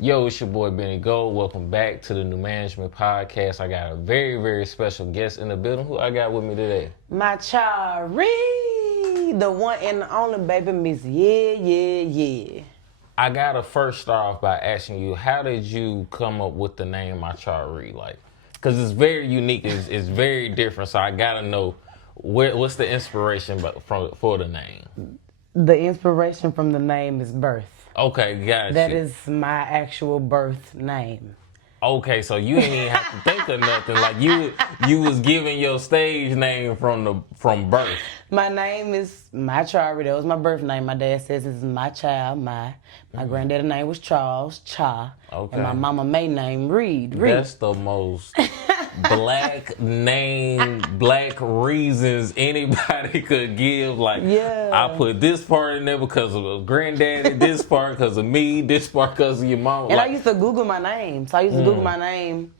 Yo, it's your boy Benny Gold. Welcome back to the New Management Podcast. I got a very, very special guest in the building. Who I got with me today? Mycharee, the one and the only baby Miss Yeah. I gotta first start off by asking you, how did you come up with the name Mycharee? Like, cause it's very unique. It's very different. So I gotta know what's the inspiration for the name. The inspiration from the name is birth. Okay, gotcha. That is my actual birth name. Okay, so you didn't even have to think of nothing. Like you was giving your stage name from birth. My name is Mycharee. That was my birth name. My dad says this is my child. My granddaddy name was Charles Cha, Okay. and my mama maiden name Reed. That's the most black name, black reasons anybody could give. Like, Yeah. I put this part in there because of a granddaddy, this part because of me, this part because of your mom. And I used to Google my name. So I used to Google my name,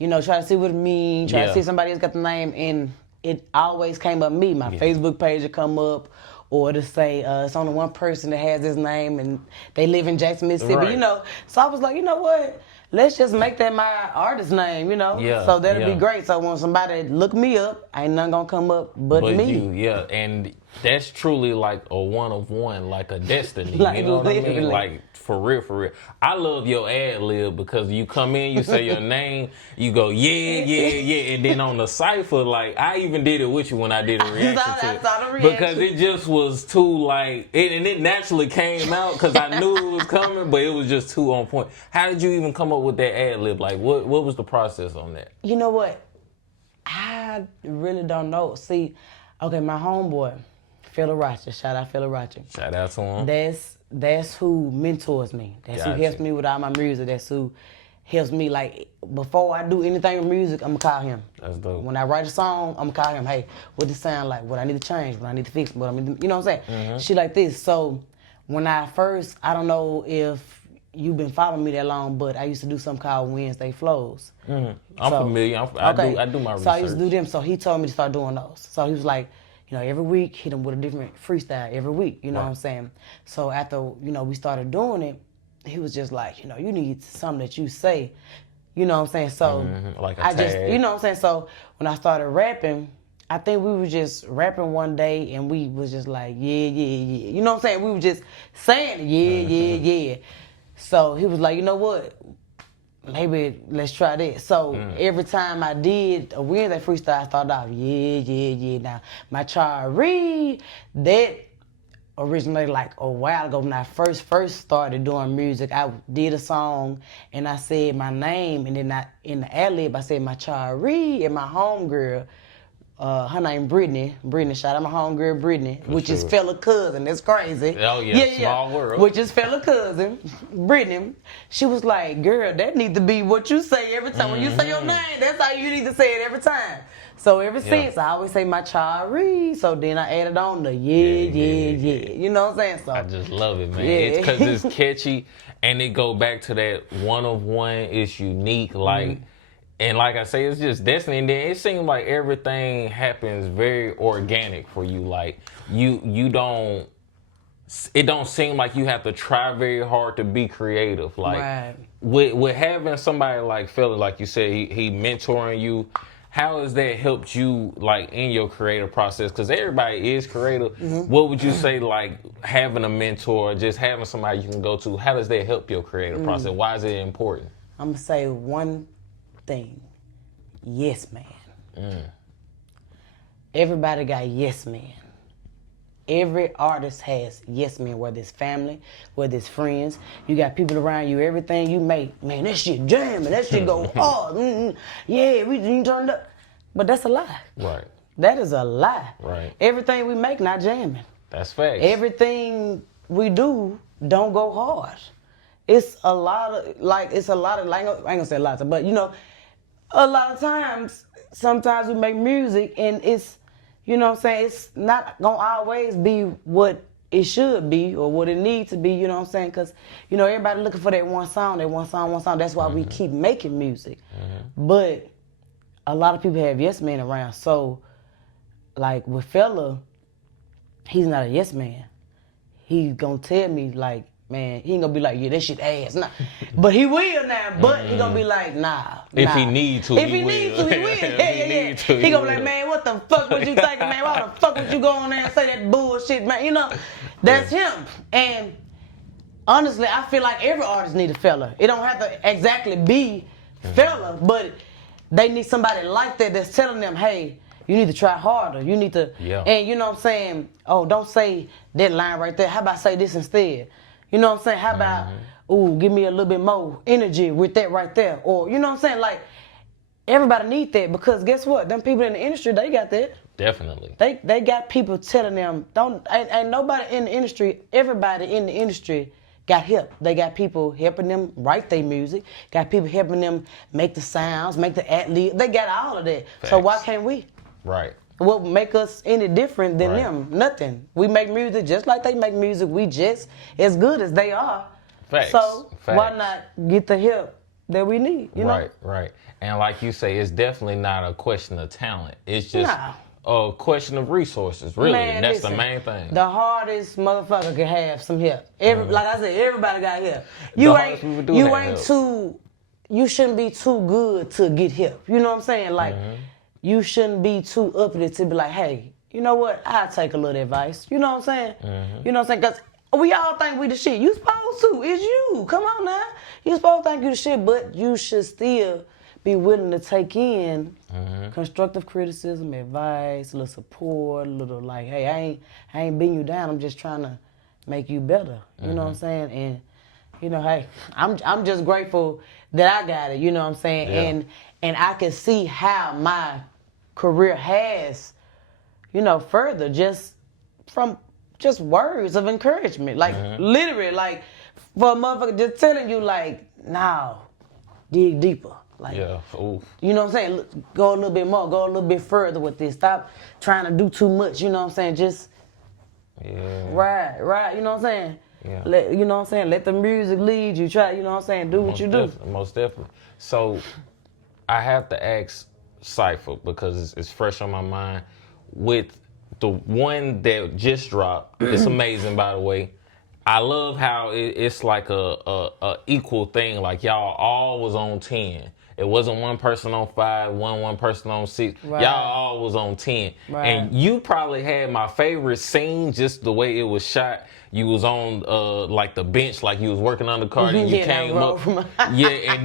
try to see what it means, try to see if somebody else got the name, and it always came up me. My Facebook page would come up, or to say it's only one person that has this name and they live in Jackson, Mississippi, Right. So I was like, you know what? Let's just make that my artist name, Yeah, So that'll yeah. be great. So when somebody look me up, ain't nothing gonna come up but me. you, yeah, and that's truly like a one of one, like a destiny. Like, you know what I mean? literally. Like for real. I love your ad lib because you come in, you say your name, you go yeah, and then on the cipher, like I even did it with you when I did a reaction to I it saw the reaction. because it just was too and it naturally came out because I knew it was coming, but it was just too on point. How did you even come up with that ad lib? Like what was the process on that? You know what? I really don't know. See, okay, my homeboy, Phil Roger, shout out Phil Roger. Shout out to him. That's who mentors me. That's who Gotcha. helps me with all my music. That's who helps me. Like, before I do anything with music, I'm gonna call him. That's dope. When I write a song, I'm gonna call him. Hey, what this sound like? What I need to change? What I need to fix? What I need to, you know what I'm saying? Shit like this. So when I don't know if you've been following me that long, but I used to do something called Wednesday Flows. I'm familiar. I do my research. So I used to do them. So he told me to start doing those. So he was like, every week, hit him with a different freestyle every week. You know what I'm saying? So after, we started doing it, he was just like, you need something that you say. You know what I'm saying? So Like a I just, tag. you know what I'm saying? So when I started rapping, I think we were just rapping one day and we was just like, yeah. You know what I'm saying? We were just saying it, yeah. So he was like, you know what? Maybe let's try this. So every time I did a Wednesday freestyle, I started off, yeah. Now, Mycharee, that originated like a while ago when I first started doing music. I did a song and I said my name, and then in the ad-lib I said Mycharee, and my homegirl, her name Brittany, shout out my homegirl Brittany, which is fella cousin. That's crazy. Oh yeah, small world. Which is fella cousin, Brittany. She was like, girl, that need to be what you say every time. When you say your name, that's how you need to say it every time. So ever since, I always say Mycharee. So then I added on the yeah. You know what I'm saying? So I just love it, man. Yeah. It's because it's catchy, and it go back to that one of one. It's unique, like. And like I say, it's just destiny. And then it seems like everything happens very organic for you. Like you don't. It don't seem like you have to try very hard to be creative. Like Right. with having somebody like Philly, like you said, he mentoring you. How has that helped you, like, in your creative process? Because everybody is creative. What would you say, like, having a mentor, just having somebody you can go to, how does that help your creative process? Why is it important? I'm going to say one thing. Yes, man. Everybody got yes, man. Every artist has yes, man, whether it's family, whether it's friends. You got people around you, everything you make, man, that shit jamming, that shit go hard. Yeah, we turned up. But that's a lie. Right. That is a lie. Right. Everything we make not jamming. That's facts. Everything we do don't go hard. It's a lot of, like, I ain't gonna say a lot, but a lot of times, sometimes we make music and it's, you know what I'm saying, it's not gonna always be what it should be or what it needs to be, you know what I'm saying? Because, everybody looking for that one song. That's why we keep making music. But a lot of people have yes men around. So, like with Fella, he's not a yes man. He's gonna tell me, like, man, he ain't gonna be like, yeah, that shit ass. Nah. But he will now. But he gonna be like, nah. If he need to, if he need to, he will. Yeah. He gonna be like, man, what the fuck was you thinking, man? Why the fuck would you go on there and say that bullshit, man? You know, that's him. And honestly, I feel like every artist need a fella. It don't have to exactly be fella, but they need somebody like that that's telling them, hey, you need to try harder. You need to, and you know what I'm saying? Oh, don't say that line right there. How about say this instead? You know what I'm saying? How about, ooh, give me a little bit more energy with that right there? Or, you know what I'm saying? Like, everybody need that because guess what? Them people in the industry, they got that. Definitely. They got people telling them, ain't nobody in the industry, everybody in the industry got help. They got people helping them write their music, got people helping them make the sounds, make the ad-lib. They got all of that. Facts. So why can't we? Right. What make us any different than them? Nothing. We make music just like they make music. We just as good as they are. Facts. So why not get the help that we need? You know? Right. And like you say, it's definitely not a question of talent. It's just a question of resources, really. Man, and that's listen, the main thing. The hardest motherfucker can have some help. Like I said, everybody got help. You shouldn't be too good to get help. You know what I'm saying? Like, you shouldn't be too uppity to be like, hey, you know what? I'll take a little advice. You know what I'm saying? You know what I'm saying? Because we all think we the shit. You supposed to. It's you. Come on now. You supposed to think you the shit, but you should still be willing to take in constructive criticism, advice, a little support, a little like, hey, I ain't beating you down. I'm just trying to make you better. You know what I'm saying? And, you know, hey, I'm just grateful that I got it. You know what I'm saying? Yeah. And I can see how my career has, you know, further just from just words of encouragement. Like, literally, like, for a motherfucker just telling you, like, no, dig deeper. Like, you know what I'm saying? Look, go a little bit more, go a little bit further with this. Stop trying to do too much, you know what I'm saying? Just right, you know what I'm saying? Yeah. You know what I'm saying? Let the music lead you. Try, you know what I'm saying? Do what you do. Most definitely. So, I have to ask Cypher because it's fresh on my mind. With the one that just dropped, it's amazing, by the way. I love how it's like a equal thing. Like y'all all was on 10. It wasn't one person on 5, one person on 6. Right. Y'all all was on 10. Right. And you probably had my favorite scene, just the way it was shot. You was on like the bench, like you was working on the car, and you came up. And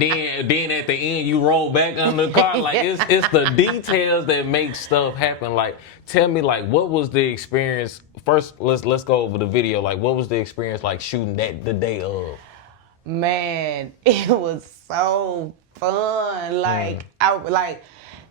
then at the end you roll back on the car. Like it's the details that make stuff happen. Like, tell me, like, what was the experience? First, let's go over the video. Like, what was the experience like shooting that the day of? Man, it was so fun. Like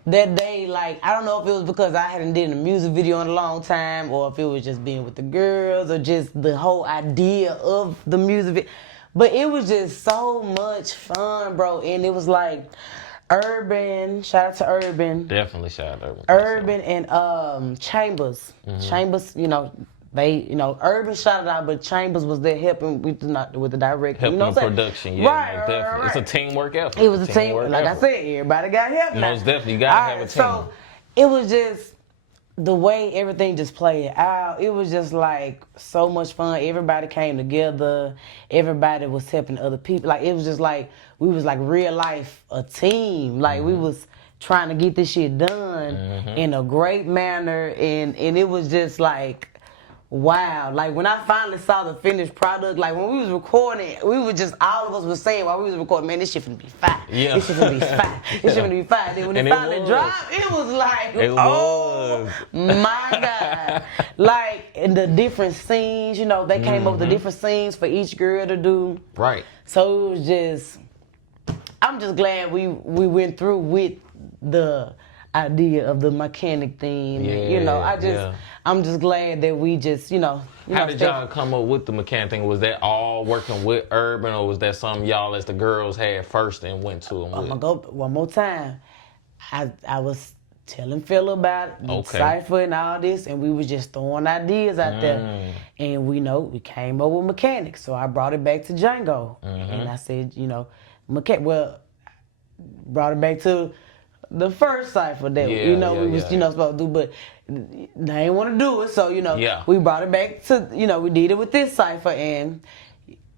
that day, like, I don't know if it was because I hadn't did a music video in a long time, or if it was just being with the girls, or just the whole idea of the music video. But it was just so much fun, bro. And it was like Urban, shout out to Urban. Definitely shout out to Urban and Chambers. Chambers, you know, Urban shouted out, but Chambers was there helping with the director. Helping the production, definitely. Right. It's a teamwork effort. It was a team. Like I said, everybody got help now. Most definitely, you gotta have a team. So it was just the way everything just played out. It was just like so much fun. Everybody came together. Everybody was helping other people. Like, it was just like we was like real life a team. Like we was trying to get this shit done in a great manner, and it was just like, wow. Like, when I finally saw the finished product, like when we was recording, we were just, all of us was saying while we was recording, man, this shit finna be fire. Yeah. This shit finna be fire. This shit finna be fire. Then when it finally dropped, it was like, my God. Like, in the different scenes, you know, they came up with the different scenes for each girl to do. Right. So it was just, I'm just glad we went through with the idea of the mechanic theme. Yeah, you know, I'm just glad that we just, How did y'all come up with the mechanic thing? Was that all working with Urban, or was that something y'all as the girls had first and went to them with? I'm gonna go one more time. I was telling Phil about the Cypher and all this, and we was just throwing ideas out there. And we came up with mechanics. So I brought it back to Django. And I said, brought it back to the first Cypher that we was supposed to do, but they ain't want to do it. So we brought it back to we did it with this Cypher, and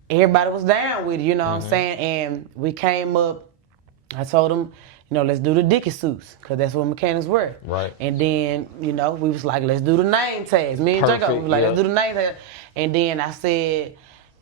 everybody was down with it, you know what I'm saying? And we came up, I told them, you know, let's do the Dickie suits, because that's what mechanics were. Right. And then, you know, we was like, let's do the name tags. Me and Jacob, we was like, let's do the name tags. And then I said,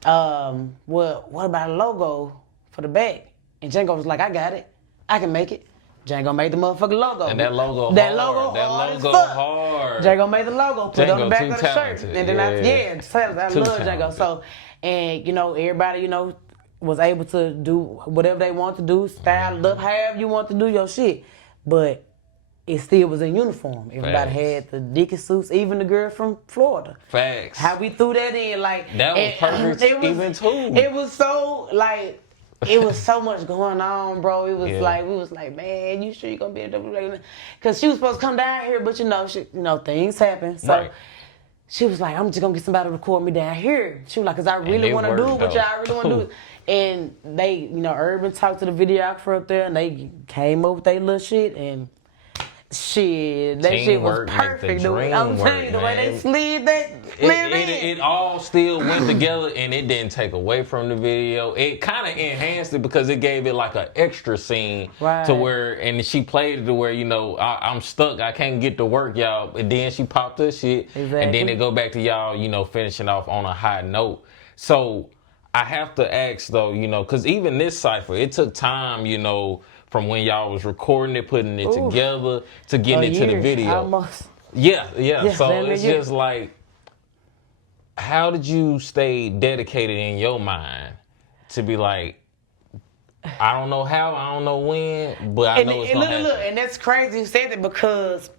well, what about a logo for the back? And Django was like, I got it. I can make it. Django made the motherfucking logo. And that logo hard. That logo hard. Django made the logo, put it on the back of the shirt. And then I love Django. So, and, you know, everybody, you know, was able to do whatever they want to do, style it up however you want to do your shit. But it still was in uniform. Everybody had the Dickie suits, even the girl from Florida. Facts. How we threw that in, like... That was perfect even too. It was so, like... It was so much going on, bro. It was like, we was like, man, you sure you gonna be able to do that? Because she was supposed to come down here, but you know, things happen. So she was like, I'm just gonna get somebody to record me down here. She was like, because I really want to do what y'all really want to do. And they, you know, Urban talked to the videographer up there, and they came up with their little shit, and shit, that shit was perfect. I'm telling you, the way they slid it all still went together, and it didn't take away from the video. It kind of enhanced it because it gave it like an extra scene to where, and she played it to where, you know, I'm stuck, I can't get to work, y'all. And then she popped her shit, and then it go back to y'all, you know, finishing off on a high note. So I have to ask though, you know, because even this cypher, it took time, you know, from when y'all was recording it, putting it together, to getting it to the video. Almost. Yeah. So it's just like, how did you stay dedicated in your mind to be like, I don't know how, I don't know when, but I know it's gonna happen. Look, and that's crazy you said that, because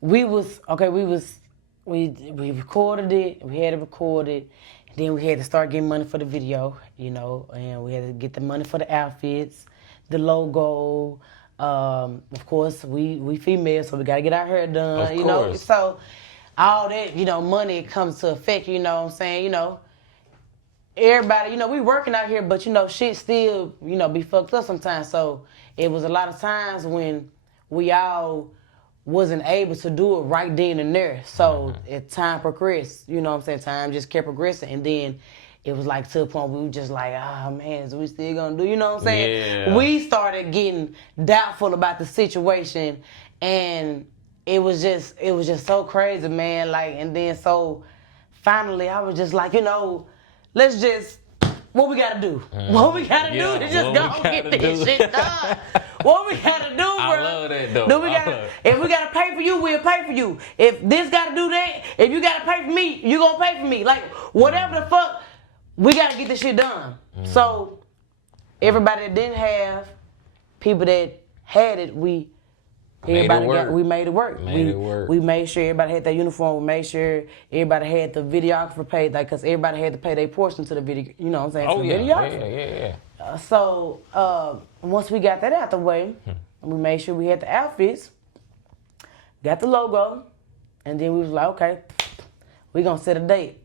we recorded it, we had it recorded, then we had to start getting money for the video, you know, and we had to get the money for the outfits, the logo. Of course, we female, so we gotta get our hair done, you know. So all that, you know, money comes to effect, you know what I'm saying, you know. Everybody, you know, we working out here, but, you know, shit still, you know, be fucked up sometimes. So it was a lot of times when we all wasn't able to do it right then and there. So time progressed, you know what I'm saying? Time just kept progressing. And then it was like to a point we were just like, man, is we still gonna do, you know what I'm saying? Yeah. We started getting doubtful about the situation, and it was just so crazy, man. Like, and then so finally I was just like, you know, let's just, what we gotta do? What we gotta do to just go get this shit done. What we gotta do, bro? I love that, though. If we gotta pay for you, we'll pay for you. If this gotta do that, if you gotta pay for me, you gonna pay for me. Like, whatever the fuck, we gotta get this shit done. So, everybody that didn't have, people that had it, we made it work. We made sure everybody had their uniform. We made sure everybody had the videographer paid, like, because everybody had to pay their portion to the video. You know what I'm saying? Yeah. So once we got that out the way, we made sure we had the outfits, got the logo, and then we was like, okay, we gonna set a date.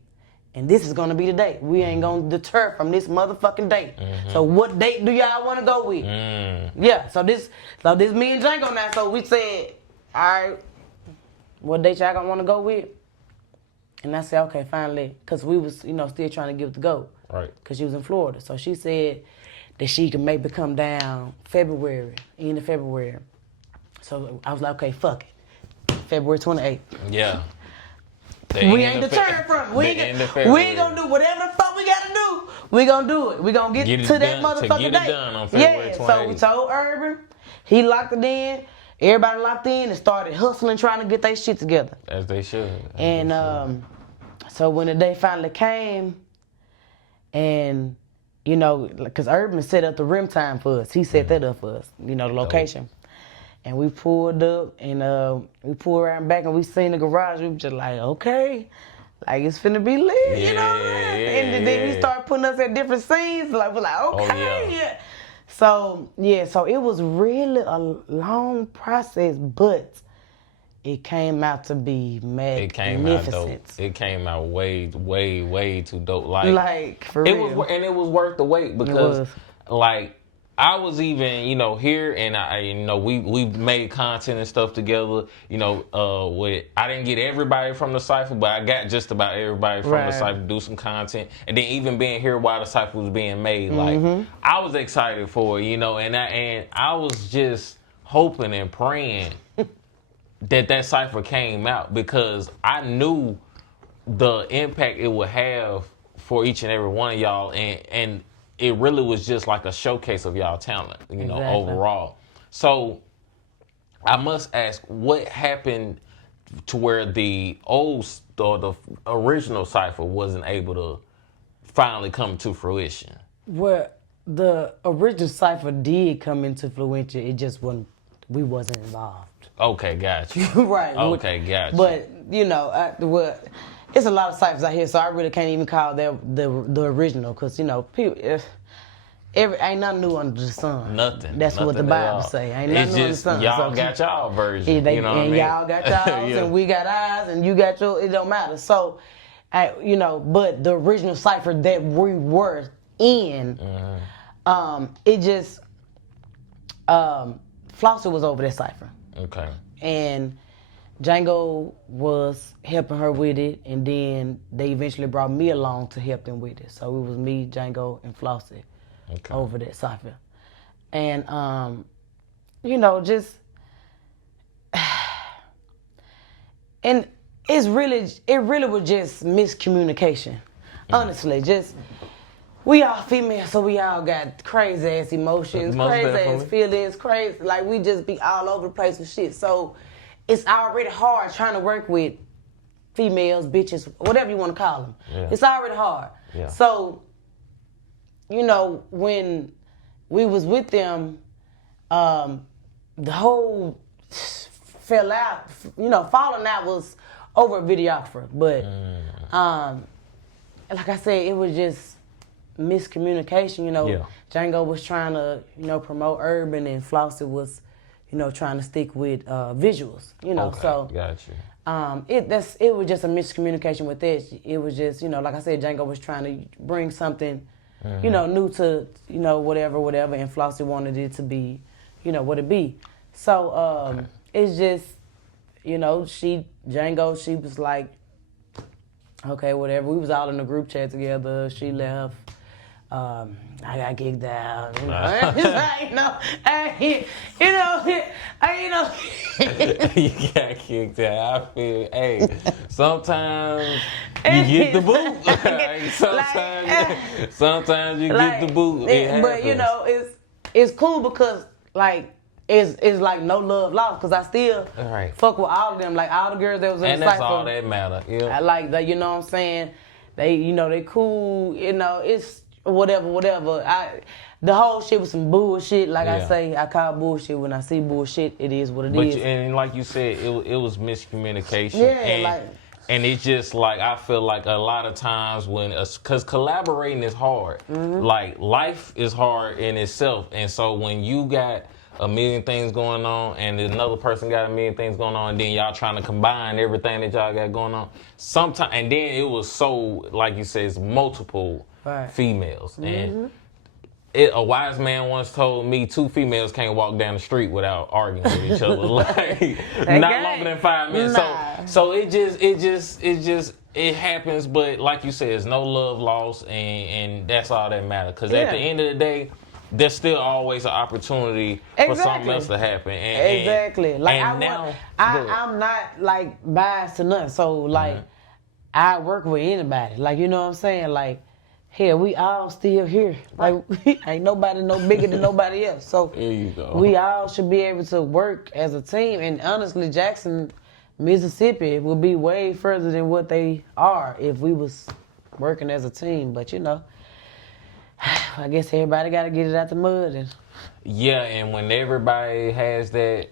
And this is gonna be the date. We ain't gonna deter from this motherfucking date. So what date do y'all wanna go with? Yeah, so this me and Django now. So we said, all right, what date y'all gonna wanna go with? And I said, okay, finally, cause we was, you know, still trying to give it the go. Right. Cause she was in Florida. So she said that she could maybe come down end of February. So I was like, okay, fuck it. February 28th. Yeah. We ain't deterred from it. We ain't gonna do whatever the fuck we gotta do. We gonna do it. We gonna get to that motherfucking date. Done on February 28th. So we told Urban. He locked it in. Everybody locked in and started hustling, trying to get their shit together. As they should. So when the day finally came, and, you know, because Urban set up the rim time for us. He set that up for us, you know, the location. And we pulled up, and we pulled around back, and we seen the garage. We were just like, okay, like it's finna be lit, you know what I mean? And then he started putting us at different scenes. Like, we're like, okay, So it was really a long process, but it came out to be magnificent. It came out way too dope. Like for real. It was worth the wait, because like I was even, here, and we made content and stuff together. I didn't get everybody from the cipher, but I got just about everybody from the cipher to do some content. And then even being here while the cipher was being made, like I was excited for it, and I was just hoping and praying that cipher came out, because I knew the impact it would have for each and every one of y'all, and it really was just like a showcase of y'all talent, overall. So I must ask, what happened to where the original cipher wasn't able to finally come to fruition? Well, the original cipher did come into fruition. It just we wasn't involved. Okay, gotcha. Right. Okay, gotcha. But it's a lot of ciphers out here, so I really can't even call that the original, because people. Ain't nothing new under the sun. Nothing. That's nothing what the Bible say. Ain't nothing new under the sun. Y'all got y'all version. Y'all got y'all, and we got ours, and you got your. It don't matter. So, but the original cipher that we were in, it just Flossie was over that cipher. Okay. And Django was helping her with it, and then they eventually brought me along to help them with it. So it was me, Django, and Flossie over that cipher. And, and it really was just miscommunication. Honestly, we all female, so we all got crazy ass emotions, ass feelings, like we just be all over the place with shit. So it's already hard trying to work with females, bitches, whatever you want to call them. Yeah. It's already hard. Yeah. So, when we was with them, the whole falling out was over a videographer. But, like I said, it was just miscommunication. Django was trying to, promote urban, and Flossie was, trying to stick with visuals, Okay, so got you. It was just a miscommunication with that. It was just, like I said, Django was trying to bring something, new to, whatever, and Flossie wanted it to be, what it be. So it's just, Django, she was like, okay, whatever. We was all in the group chat together. She left. I got kicked out. You got kicked out. I feel, hey, sometimes you get the boot. Sometimes you get the boot. But it's cool because it's like no love lost, because I still fuck with all of them. Like all the girls that was in the cipher. And that's all that matter. Yeah. I like that. You know what I'm saying? They cool. It's whatever. The whole shit was some bullshit. Like I say, I call bullshit when I see bullshit. It is what it is. And like you said, it was miscommunication. Yeah, and it's just like, I feel like a lot of times because collaborating is hard. Like life is hard in itself, and so when you got a million things going on and another person got a million things going on, and then y'all trying to combine everything that y'all got going on. Sometimes, and then it was so, like you said, it's multiple females. And a wise man once told me 2 females can't walk down the street without arguing with each other. Not longer than 5 minutes. Nah. So it happens, but like you said, it's no love lost, and that's all that matters. Because at the end of the day, there's still always an opportunity for something else to happen. I'm not biased to nothing. So I work with anybody. You know what I'm saying? Hell, we all still here. Ain't nobody no bigger than nobody else. So there you go. We all should be able to work as a team. And honestly, Jackson, Mississippi would be way further than what they are if we was working as a team. But I guess everybody got to get it out the mud. Yeah, and when everybody has that,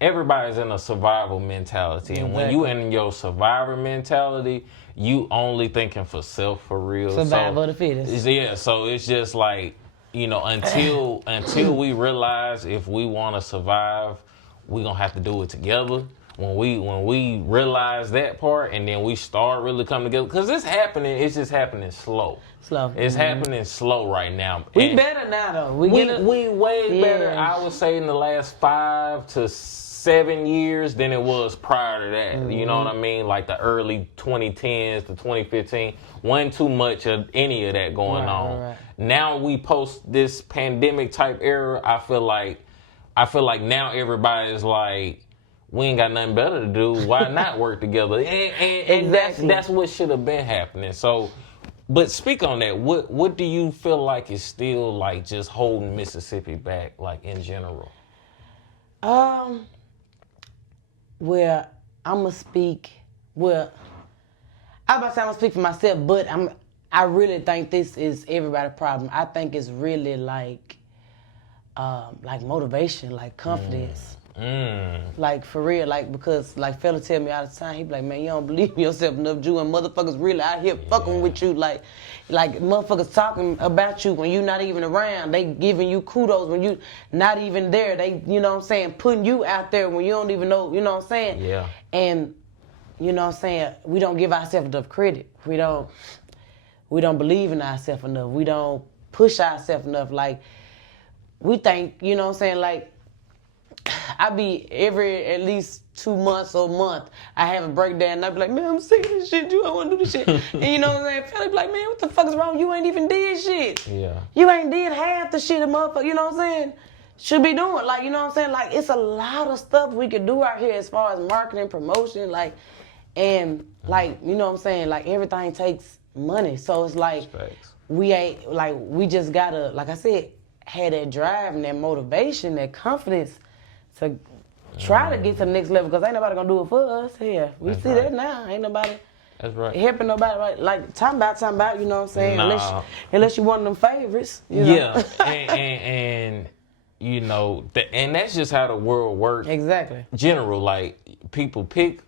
everybody's in a survival mentality. And when you in your survivor mentality, you only thinking for self, for real. Survival of the fittest. Yeah, so it's just like, until we realize if we want to survive, we going to have to do it together. when we realize that part, and then we start really coming together, because it's just happening slow. It's happening slow right now. We better now though. We way better, I would say, in the last 5 to 7 years than it was prior to that. You know what I mean? Like the early 2010s to 2015, wasn't too much of any of that going on. Right. Now we post this pandemic type era. I feel like now everybody is like, we ain't got nothing better to do. Why not work together? And Exactly. that's what should have been happening. So, but speak on that. What do you feel like is still like just holding Mississippi back, like in general? Well, I'm gonna speak. Well, I'm about to say I'm gonna speak for myself, but I really think this is everybody's problem. I think it's really like motivation, like confidence. Like for real, like because like fella tell me all the time, he be like, man, you don't believe in yourself enough, Jew, and motherfuckers really out here fucking with you, like motherfuckers talking about you when you not even around. They giving you kudos when you not even there. They, you know what I'm saying, putting you out there when you don't even know, you know what I'm saying? Yeah. And you know what I'm saying, we don't give ourselves enough credit. We don't believe in ourselves enough. We don't push ourselves enough. Like we think, you know what I'm saying, like I be at least 2 months or a month, I have a breakdown and I be like, man, I'm sick of this shit. You don't want to do this shit. And you know what I'm saying? Fella be like, man, what the fuck is wrong? You ain't even did shit. Yeah. You ain't did half the shit a motherfucker, you know what I'm saying, should be doing. Like, you know what I'm saying? Like, it's a lot of stuff we could do out here as far as marketing, promotion, like, and like, you know what I'm saying? Like, everything takes money. So it's like, we ain't, like, we just gotta, like I said, have that drive and that motivation, that confidence to try to get to the next level, because ain't nobody gonna do it for us here. We see that now. Ain't nobody helping nobody, right? Like, talking about, you know what I'm saying? Nah. Unless you one of them favorites. You know? Yeah, and you know, and that's just how the world works. Exactly. General, like, people pick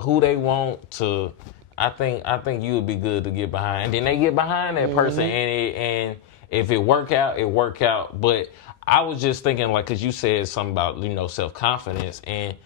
who they want to. I think you would be good to get behind, and then they get behind that person, and if it work out, it work out. But I was just thinking, like, because you said something about, you know, self-confidence, and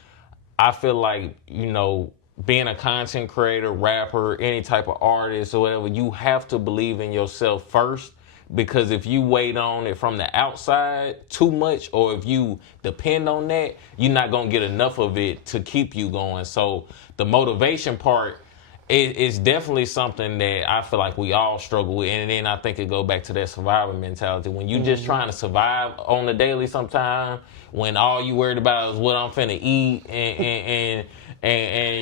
I feel like, you know, being a content creator, rapper, any type of artist or whatever, you have to believe in yourself first, because if you wait on it from the outside too much, or if you depend on that, you're not going to get enough of it to keep you going. So the motivation part is definitely something that I feel like we all struggle with. And then I think it go back to that survivor mentality. When you just trying to survive on the daily sometime, when all you worried about is what I'm finna eat and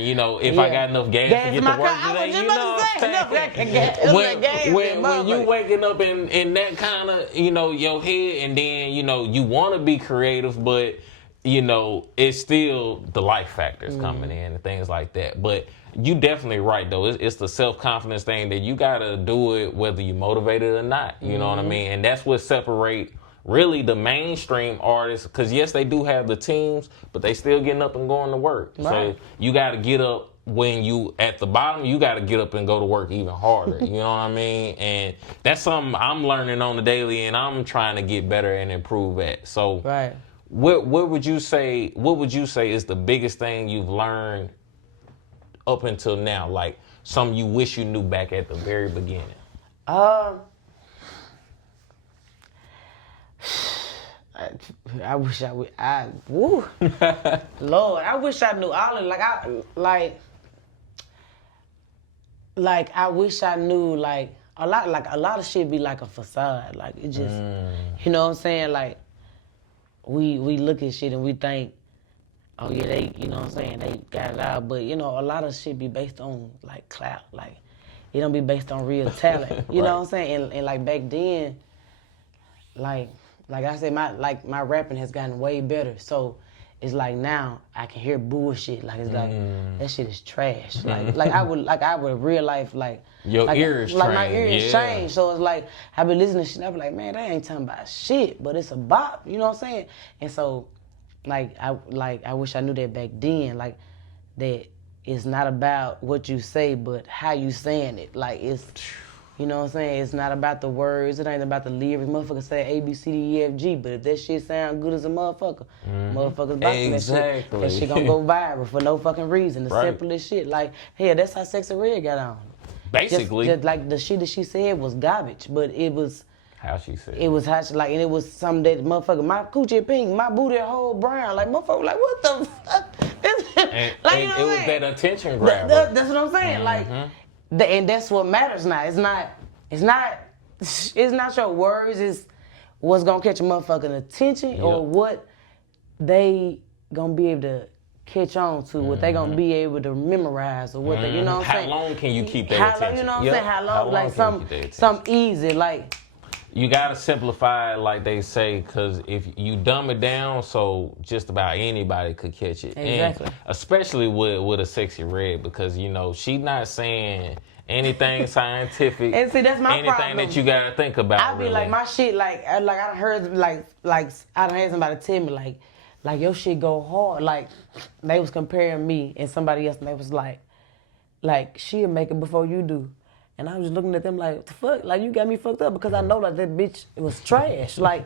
you know, if I got enough gas to get to work today, you know what I'm saying? When you waking up in that kind of, you know, your head, and then, you know, you want to be creative, but, you know, it's still the life factors coming in and things like that. But you definitely right, though. It's the self-confidence thing that you got to do it whether you're motivated or not. You know what I mean? And that's what separate really the mainstream artists, because yes, they do have the teams, but they still getting up and going to work. Right. So you got to get up. When you at the bottom, you got to get up and go to work even harder. You know what I mean? And that's something I'm learning on the daily, and I'm trying to get better and improve at. So right. What would you say is the biggest thing you've learned up until now? Like something you wish you knew back at the very beginning. I wish I would. Woo, Lord, I wish I knew all of it. Like I wish I knew like a lot of shit be like a facade. Like it just, you know what I'm saying? Like we look at shit and we think, oh yeah, they, you know what I'm saying, they got it out. But you know, a lot of shit be based on like clout. Like it don't be based on real talent. You know what I'm saying? And like back then, like I said, my rapping has gotten way better. So it's like now I can hear bullshit. Like it's like that shit is trash. Like I would real life like your ears like my ears change. So it's like I be listening to shit. I be like, man, they ain't talking about shit, but it's a bop. You know what I'm saying? And so I wish I knew that back then. Like that it's not about what you say, but how you saying it. Like You know what I'm saying? It's not about the words. It ain't about the lyrics. Motherfuckers say A, B, C, D, E, F, G. But if that shit sound good as a motherfucker, motherfuckers boxing that shit. That shit gonna go viral for no fucking reason. The simplest shit. Like, hell, that's how Sexy Red got on. Basically. Just like the shit that she said was garbage. But it was... How she said it was how she, like, and it was something that motherfucker, my coochie pink, my booty hole brown. Like, motherfucker, like, what the fuck? And, like, and you know it what was that attention grabber. that's what I'm saying. Like, and that's what matters now. It's not your words. It's what's gonna catch a motherfucking attention or what they gonna be able to catch on to, what they gonna be able to memorize or what they, you know what I'm saying? How long can you keep that attention? You know what I'm saying? How long like some easy, like. You gotta simplify it, like they say, because if you dumb it down, so just about anybody could catch it. Exactly. And especially with a Sexy Red, because you know she not saying anything scientific. And see, that's my anything problem. that you gotta think about. I be really. like my shit, like I done heard I done had somebody tell me like your shit go hard. Like they was comparing me and somebody else, and they was like she'll make it before you do. And I was just looking at them like, what the fuck? Like, you got me fucked up because I know like that bitch was trash. Like,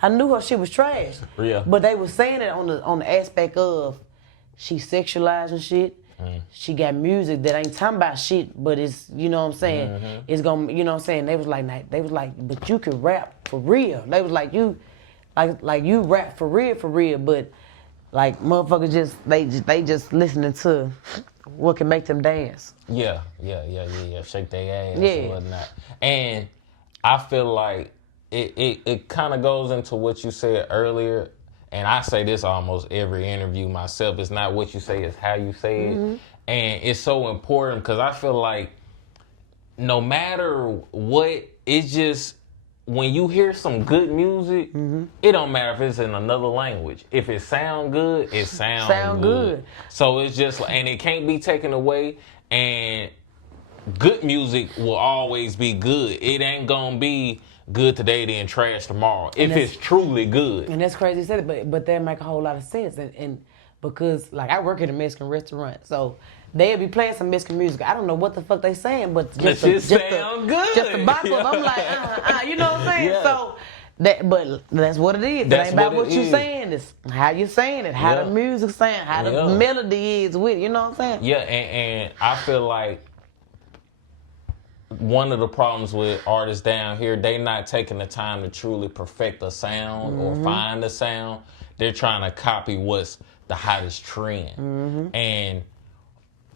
I knew her shit was trash. Yeah. But they was saying it on the aspect of she sexualizing shit. She got music that ain't talking about shit, but it's, you know what I'm saying? It's gonna, you know what I'm saying? They was like, but you can rap for real. They was like, you rap for real, but like motherfuckers they just listening to what can make them dance. Yeah. Shake their ass and whatnot. And I feel like it kind of goes into what you said earlier. And I say this almost every interview myself. It's not what you say, it's how you say it. And it's so important because I feel like no matter what, it's just when you hear some good music, it don't matter if it's in another language. If it sound good, it sound good. So it's just, and it can't be taken away. And good music will always be good. It ain't gonna be good today, then trash tomorrow. If it's truly good. And that's crazy you said it, but that make a whole lot of sense. And because like I work at a Mexican restaurant, so they'll be playing some Mexican music. I don't know what the fuck they saying, but just sound good. Just the box up. I'm like, you know what I'm saying? Yeah. So but that's what it is. It ain't about what you saying. It's how you saying it, how the music's saying, how the melody is with it, you know what I'm saying? Yeah, and I feel like one of the problems with artists down here, they not taking the time to truly perfect a sound or find a sound. They're trying to copy what's the hottest trend. And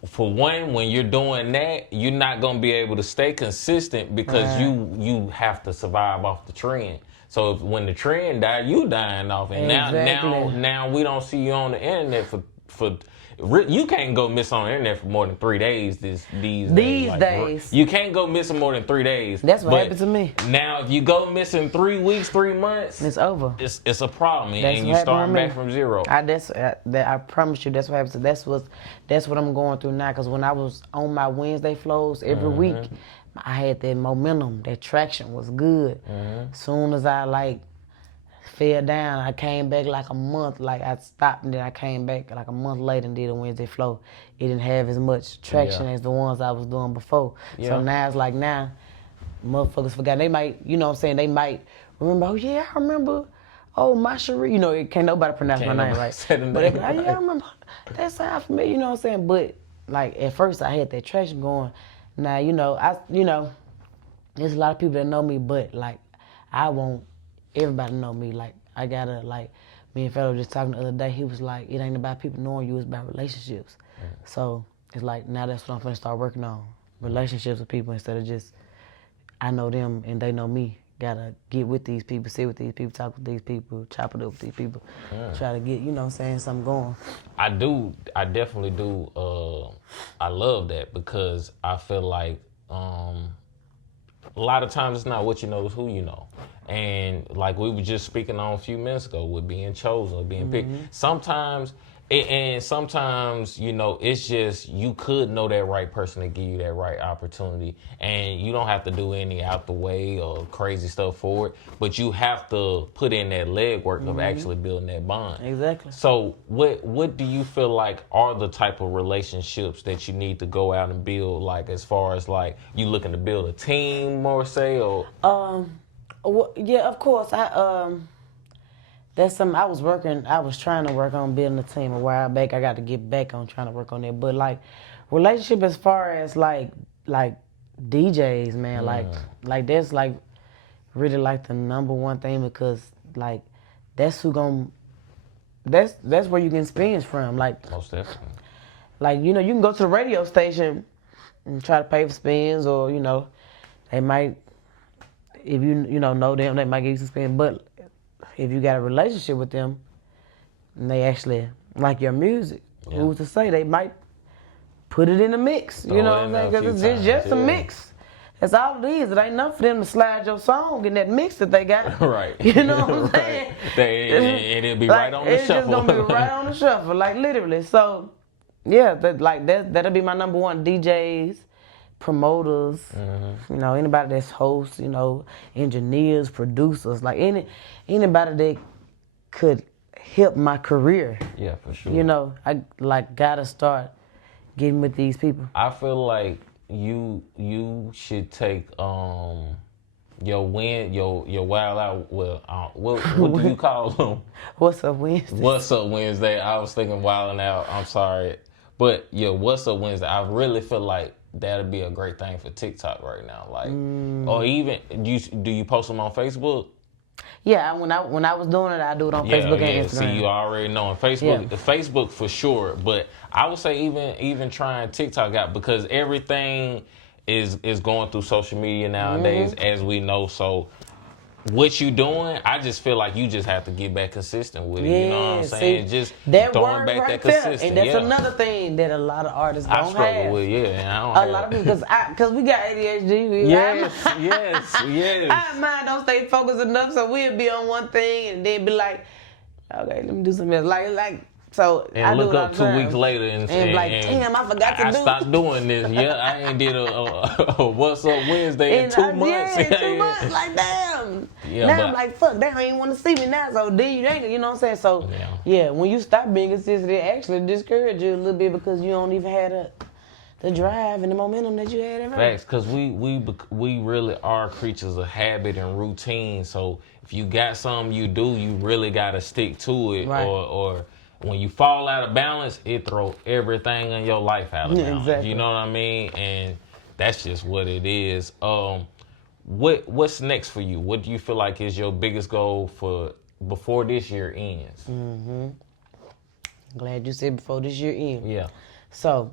for one, when you're doing that, you're not going to be able to stay consistent because you have to survive off the trend. So when the trend die, you dying off. And now we don't see you on the internet for you can't go miss on the internet for more than 3 days these days. You can't go missing more than 3 days. That's what happened to me. Now, if you go missing 3 weeks, 3 months, it's over. It's a problem, and you start back from zero. I promise you, that's what happens. That's what I'm going through now. Because when I was on my Wednesday flows every week, I had that momentum, that traction was good. Soon as I fell down, I came back like a month. Like I stopped and then I came back like a month later and did a Wednesday flow. It didn't have as much traction as the ones I was doing before. So now it's like motherfuckers forgot. They might, you know what I'm saying, they might remember, oh yeah, I remember, Mycharee. You know, can't nobody pronounce my name right. But they be like, yeah, I remember, that sound familiar, you know what I'm saying? But like at first I had that traction going. Now, there's a lot of people that know me, but like I want everybody know me. Like I gotta, like me and Fellow just talking the other day, he was like, it ain't about people knowing you, it's about relationships. So it's like now that's what I'm finna start working on. Relationships with people instead of just I know them and they know me. Gotta get with these people, sit with these people, talk with these people, chop it up with these people. Try to get, something going. I definitely do. I love that because I feel like a lot of times it's not what you know, it's who you know. And like we were just speaking on a few minutes ago with being chosen or being picked. Sometimes And sometimes, you know, it's just you could know that right person to give you that right opportunity, and you don't have to do any out the way or crazy stuff for it, but you have to put in that legwork of actually building that bond. Exactly. So, what do you feel like are the type of relationships that you need to go out and build? Like, as far as like you looking to build a team, more say, or Yeah, of course. That's something I was trying to work on building a team a while back. I got to get back on trying to work on that. But like relationship as far as like DJs, man, like that's like really like the number one thing because like that's that's where you can experience from. Like most definitely. Like, you know, you can go to the radio station and try to pay for spins or, you know, they might, if you know them, they might give you some spins. But if you got a relationship with them and they actually like your music, who's to say they might put it in the mix, you know what I'm saying? Because it's just a mix. That's all it is. It ain't enough for them to slide your song in that mix that they got. Right. You know what I'm saying? And it'll be like, right on the it's shuffle. It's just going to be right on the shuffle, like literally. So, yeah, that'll be my number one. DJs, promoters, you know, anybody that's hosts, you know, engineers, producers, like anybody that could help my career. Yeah, for sure. You know, I like gotta start getting with these people. I feel like you should take your wild out. Well, what do you call them? What's up Wednesday? What's up Wednesday? I was thinking wilding out. I'm sorry, but What's up Wednesday? I really feel like that'd be a great thing for TikTok right now. Like, or even do you post them on Facebook? Yeah, when I was doing it, I do it on Facebook and Instagram. See, you already know on Facebook, Facebook for sure. But I would say even trying TikTok out because everything is going through social media nowadays, as we know. So what you doing, I just feel like you just have to get back consistent with it. You know what I'm saying? Just that throwing back right that consistency. And that's another thing that a lot of artists don't have. I struggle with, and I don't a lot of people, because we got ADHD. Yes. Our mind don't stay focused enough, so we'll be on one thing and then be like, okay, let me do something else. So and I look do it up 2 weeks later and be like, damn, I forgot to do it. I stopped doing this. Yeah, I ain't did a What's Up Wednesday in 2 months. Yeah, 2 months. Like, damn. Yeah, now I'm like, fuck, they don't even want to see me now. So then you ain't, you know what I'm saying? So yeah, when you stop being consistent, it actually discourages you a little bit because you don't even have the drive and the momentum that you had ever. Facts, because we really are creatures of habit and routine. So if you got something you do, you really got to stick to it, right. or when you fall out of balance, it throw everything in your life out of balance. Exactly. You know what I mean? And that's just what it is. What's next for you? What do you feel like is your biggest goal for before this year ends? Glad you said before this year ends. Yeah. So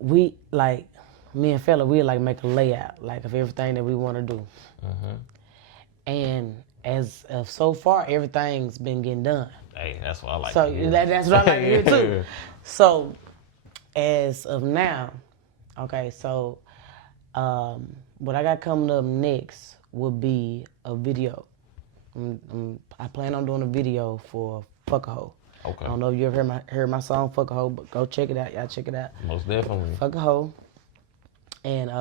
we me and fella, we make a layout of everything that we want to do. And as of so far, everything's been getting done. Hey, that's what I like. So that's what I like to hear too. So as of now, okay, so what I got coming up next will be a video. I plan on doing a video for Fuck a Hoe. Okay. I don't know if you ever heard my song Fuck a Hoe, but go check it out. Y'all check it out. Most definitely. Fuck a Hoe. And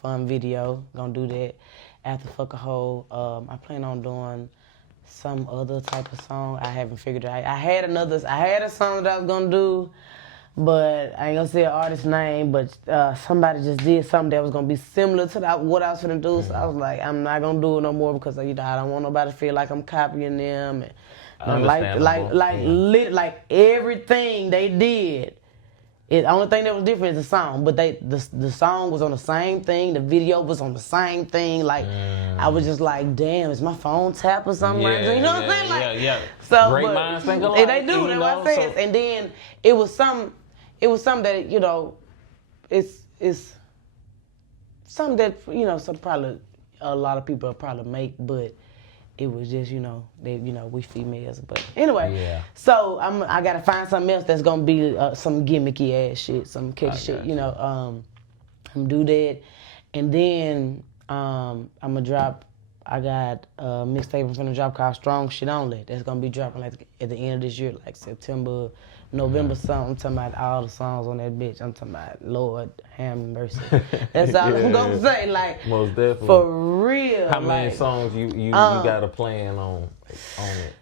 fun video. Gonna do that. After Fuck a Hoe, I plan on doing some other type of song. I haven't figured it out. I had a song that I was gonna do, but I ain't gonna say an artist's name, but somebody just did something that was gonna be similar to what I was gonna do. So I was like, I'm not gonna do it no more because I don't want nobody to feel like I'm copying them. And like everything they did. The only thing that was different is the song, but the song was on the same thing. The video was on the same thing. I was just like, damn, is my phone tap or something? You know what I'm saying? Yeah. So, great minds think alike. They do. That's what I said. And then it was something that it's something that some probably a lot of people probably make, but it was just we females. But anyway, so I gotta find something else that's gonna be some gimmicky ass shit, some catchy shit. I'm gonna do that, and then I'm gonna drop. I got a mixtape I'm finna drop called Strong Shit Only. That's gonna be dropping like at the end of this year, like September, November something. I'm talking about all the songs on that bitch. I'm talking about Lord have mercy. That's all I'm gonna say. Like most definitely. For real. How many songs you got a plan on it?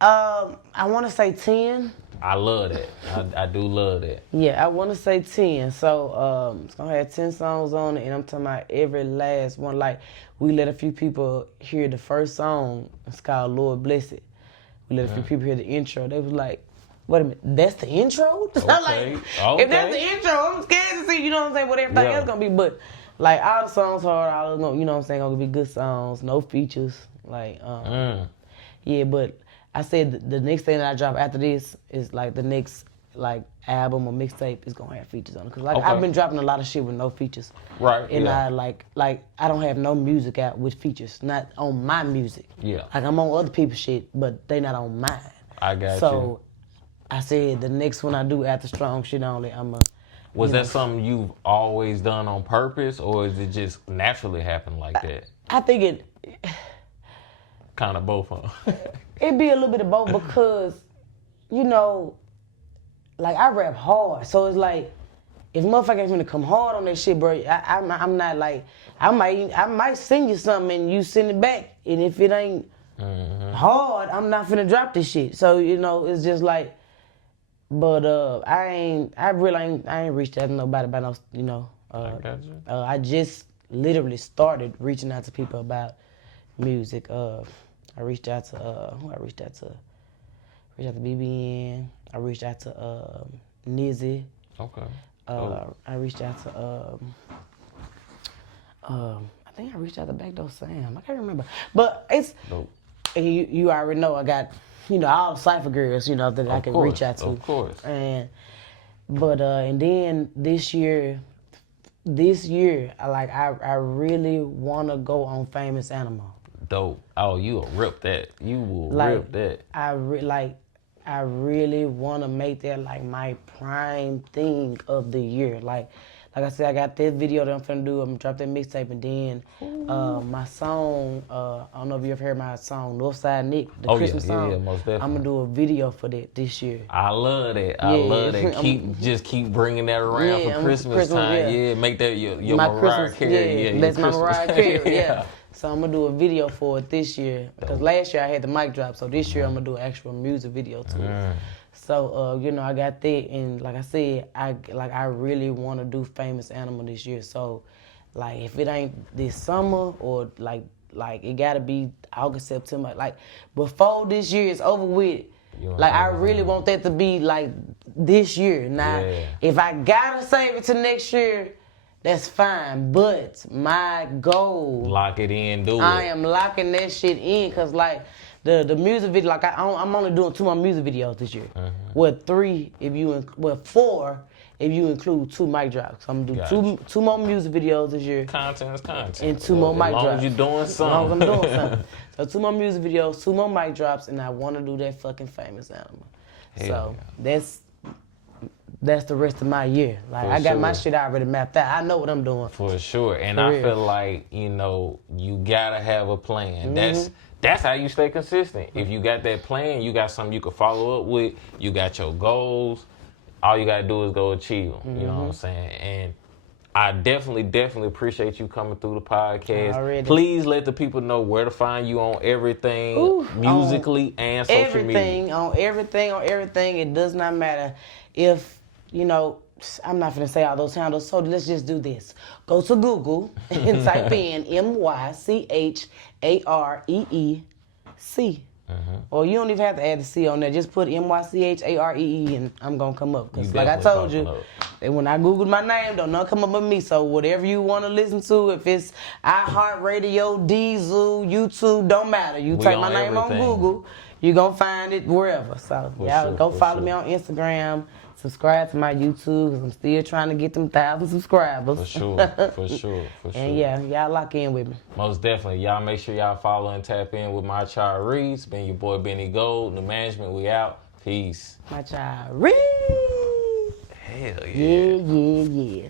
I wanna say 10. I love that. I do love that. Yeah, I want to say 10. So it's going to have 10 songs on it, and I'm talking about every last one. Like, we let a few people hear the first song. It's called Lord Bless It. We let a few people hear the intro. They was like, wait a minute, that's the intro? Okay. Like, if that's the intro, I'm scared to see, you know what I'm saying, what everything else going to be. But, like, all the songs hard, all of them, you know what I'm saying, going to be good songs, no features. Like, yeah, but I said the next thing that I drop after this is like the next like album or mixtape is gonna have features on it. Cause like I've been dropping a lot of shit with no features. Right. And I like I don't have no music out with features, not on my music. Yeah. Like I'm on other people's shit, but they not on mine. I got you. So I said the next one I do after Strong Shit Only, Was that something you've always done on purpose, or is it just naturally happen like that? I think it kind of both, huh? It'd be a little bit of both because, you know, like I rap hard, so it's like if motherfucker ain't finna come hard on that shit, bro, I'm not like I might send you something and you send it back, and if it ain't hard, I'm not finna drop this shit. So you know, it's just like, but I ain't reached out to nobody about no, you know. I got you. I just literally started reaching out to people about music. I reached out to who I reached out to? Reached out to BBN. I reached out to Nizzy. Okay. I reached out to I think I reached out to Backdoor Sam. I can't remember. But it's you already know I got, you know, all the cypher girls, you know, that I can reach out to. Of course. And then this year I really wanna go on Famous Animal. Dope. Oh, you will rip that. You will rip that. I really want to make that like my prime thing of the year. Like I said, I got this video that I'm finna do. I'm gonna drop that mixtape, and then my song. I don't know if you ever heard my song Northside Nick, the Christmas song. Yeah, most definitely. I'm gonna do a video for that this year. I love that. I love that. Keep bringing that around for Christmas time. Yeah, make that your Mycharee. Yeah, that's my Mycharee. Yeah. So I'm gonna do a video for it this year because last year I had the mic drop. So this year I'm gonna do an actual music video to it. So you know, I got that, and like I said, I really want to do Famous Animal this year. So like if it ain't this summer or like it gotta be August, September. Like before this year is over with. Like I really want that to be like this year. Now if I gotta save it to next year, that's fine, but my goal... Lock it in, do it. I am locking that shit in, because, like, the music video, like, I'm only doing 2 more music videos this year. Well, 4 if you include 2 mic drops. So I'm going to do two more music videos this year. Content is content. And 2 more mic drops. As long as you're doing something. As long as I'm doing something. So 2 more music videos, 2 more mic drops, and I want to do that fucking Famous Animal. So that's the rest of my year. Like I got my shit already mapped out. I know what I'm doing. For sure. And I feel like, you know, you gotta have a plan. That's how you stay consistent. If you got that plan, you got something you can follow up with, you got your goals, all you gotta do is go achieve them. You know what I'm saying? And I definitely appreciate you coming through the podcast. Already. Please let the people know where to find you on everything, musically and social media. On everything. It does not matter if, you know, I'm not gonna say all those handles, so let's just do this. Go to Google and type in Mycharee. Or you don't even have to add the C on there. Just put Mycharee and I'm gonna come up. Because like I told you, and when I Googled my name, don't none come up with me. So whatever you want to listen to, if it's iHeartRadio, Diesel, YouTube, don't matter. You type my name on Google, you're gonna find it wherever. So y'all go follow me on Instagram. Subscribe to my YouTube, because I'm still trying to get them 1,000 subscribers. For sure. And yeah, y'all lock in with me. Most definitely. Y'all make sure y'all follow and tap in with Mycharee. It's been your boy Benny Gold. New management, we out. Peace. Mycharee. Hell yeah. Yeah.